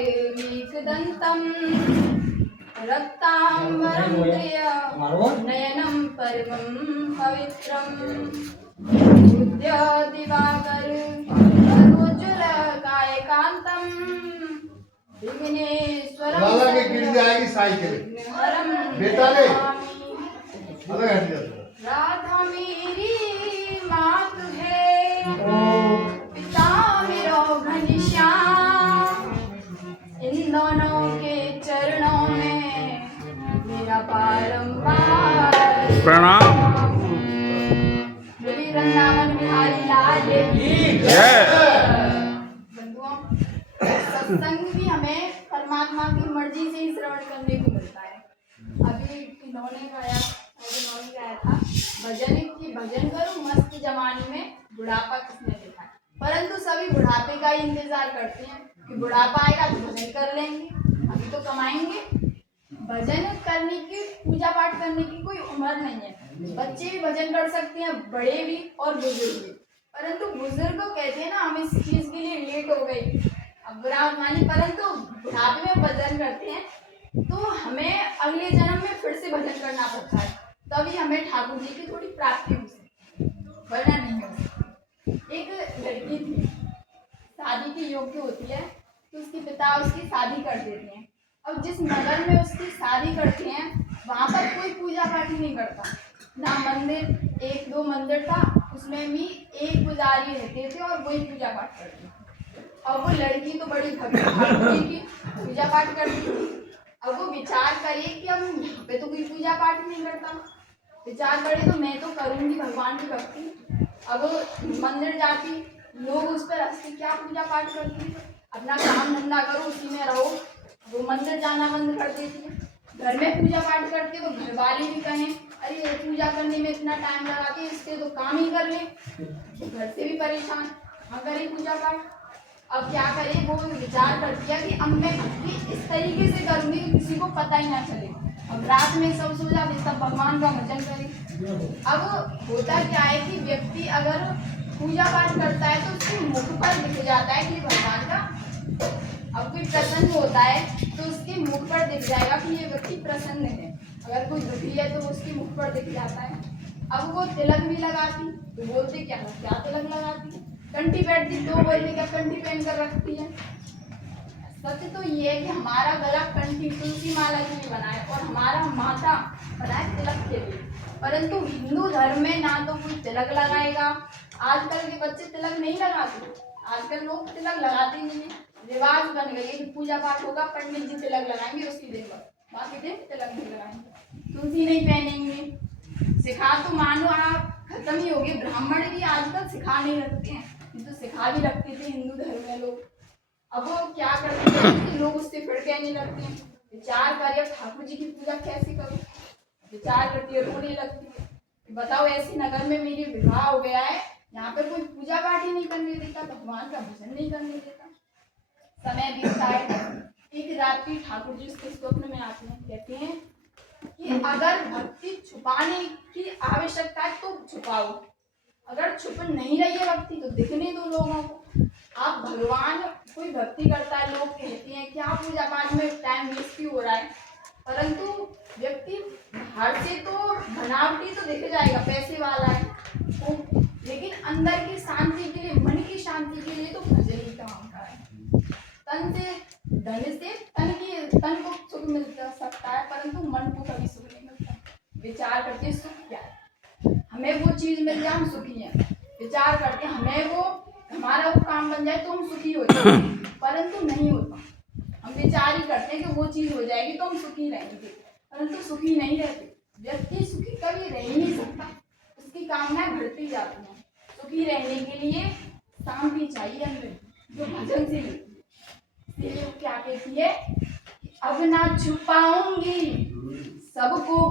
मेघदन्तं रक्ताम्बरं नयनं परमं पवित्रम् उद्य दिवाकर अरुज्ज्वल कायकान्तं विघ्नेश्वरं राधा मेरी मात है पिता मेरो घनश्याम इन दोनों के चरणों में मेरा बारंबार प्रणाम। श्री वृंदावन बिहारी लाल की जय। बंधुओं, सत्संग भी हमें परमात्मा की मर्जी से ही श्रवण करने को मिलता है। अभी इन्होंने गाया था भजन की भजन करो मस्त जवानी में बुढ़ापा किसने देखा है। परंतु सभी बुढ़ापे का ही इंतजार करते हैं कि बुढ़ापा आएगा तो भजन कर लेंगे, अभी तो कमाएंगे। भजन करने की पूजा पाठ करने की कोई उम्र नहीं है। बच्चे भी भजन कर सकते हैं, बड़े भी और बुजुर्ग भी। परंतु बुजुर्ग को कहते हैं ना हम इस चीज के लिए लेट हो गई, अब बुरा मानी, परंतु बुढ़ापे में भजन करते हैं तो हमें अगले जन्म में फिर से भजन करना पड़ता है, तभी हमें ठाकुर जी की थोड़ी प्राप्ति हो सकती, वरना नहीं हो सकती। एक लड़की थी, शादी की योग्य होती है तो उसके पिता उसकी शादी कर देते हैं। अब जिस नगर में उसकी शादी करते हैं वहाँ पर कोई पूजा पाठ नहीं करता, ना मंदिर, एक दो मंदिर था उसमें भी एक पुजारी रहते थे और वही पूजा पाठ करते थे। अब वो लड़की तो बड़ी भक्ति ठाकुर जी की पूजा पाठ करती थी। अब वो विचार करे कि अब यहाँ पे तो कोई पूजा पाठ नहीं करता, विचार करे तो मैं तो करूँगी भगवान की भक्ति। अब वो मंदिर जाती, लोग उस पर हंसते, क्या पूजा पाठ करती, अपना काम धंधा करो उसी में रहो। वो मंदिर जाना बंद कर देती है, घर में पूजा पाठ करती है तो घर वाले भी कहें अरे पूजा करने में इतना टाइम लगाती है, इसके तो काम ही कर ले, घर से भी परेशान, हाँ करे पूजा पाठ। अब क्या करे, वो विचार करती है कि अब मैं भक्ति इस तरीके से करूंगी कि किसी को पता ही ना चले। अब रात में सब सो जाते, सब भगवान का भजन करे। अब होता क्या है कि व्यक्ति अगर पूजा पाठ करता है तो उसके मुख पर दिख जाता है कि भगवान का, अब कोई प्रसन्न होता है तो उसके मुख पर दिख जाएगा कि ये व्यक्ति प्रसन्न है। अगर कोई दुखी है तो उसके मुख पर दिख जाता है। अब वो तिलक भी लगाती तो बोलते क्या क्या तिलक लगाती, कंठी बैठती तो बोलते क्या कंठी पहन कर रखती है। सत्य तो ये है कि हमारा गला कंठी तुलसी माला के लिए बना है और हमारा माथा बना है तिलक के लिए। परंतु हिंदू धर्म में ना तो कोई तिलक लगाएगा, आजकल के बच्चे तिलक नहीं लगाते, आजकल लोग तिलक लगाते नहीं है, रिवाज बन गई है कि पूजा पाठ होगा पंडित जी तिलक लगाएंगे उसकी दिन पर, बाकी दिन तिलक नहीं लगाएंगे, तुलसी नहीं पहनेंगे। सिखा तो मानो आप खत्म ही हो गए, ब्राह्मण भी आजकल सिखा नहीं रखते हैं, तो सिखा भी रखते थे हिंदू धर्म में लोग। अब वो क्या करते हैं कि लोग उससे फिर कहने लगते हैं, विचार करिए ठाकुर जी की पूजा कैसे करूं, विचार करती है, रोने लगती है, बताओ ऐसी नगर में मेरी विवाह हो गया है, यहाँ पर कोई पूजा पाठ ही नहीं करने देता, भगवान का भजन नहीं करने देता। समय बीतता है, एक रात्रि ठाकुर जी उसके स्वप्न में आते हैं, कहते हैं कि अगर भक्ति छुपाने की आवश्यकता है तो छुपाओ, अगर छुप नहीं रही है भक्ति तो दिखने दो लोगों को। आप भगवान कोई भक्ति करता है, लोग कहते हैं क्या पूजा पाठ में टाइम वेस्ट क्यों हो रहा है, परंतु व्यक्ति बाहर से तो बनावटी तो दिख जाएगा, पैसे वाला है तो, लेकिन अंदर की शांति के लिए, मन की शांति के लिए तो भजन ही काम का है। तन से धन से तन को सुख मिल सकता है, परंतु मन को कभी सुख नहीं मिलता। विचार करते सुख क्या है, हमें वो चीज मिल जाए हम सुखी हैं, विचार करते हमें वो हमारा वो काम बन जाए तो हम सुखी हो जाए, परंतु नहीं होता। हम विचार ही करते हैं कि वो चीज हो जाएगी तो हम सुखी रहेंगे, परंतु सुखी नहीं रहते। व्यक्ति सुखी कभी रह ही नहीं सकता, उसकी कामनाएं बढ़ती जाती हैं। सुखी रहने के लिए शांति चाहिए अंदर, जो भजन से मिलती है। क्या कहती है, अब ना छुपाऊंगी सबको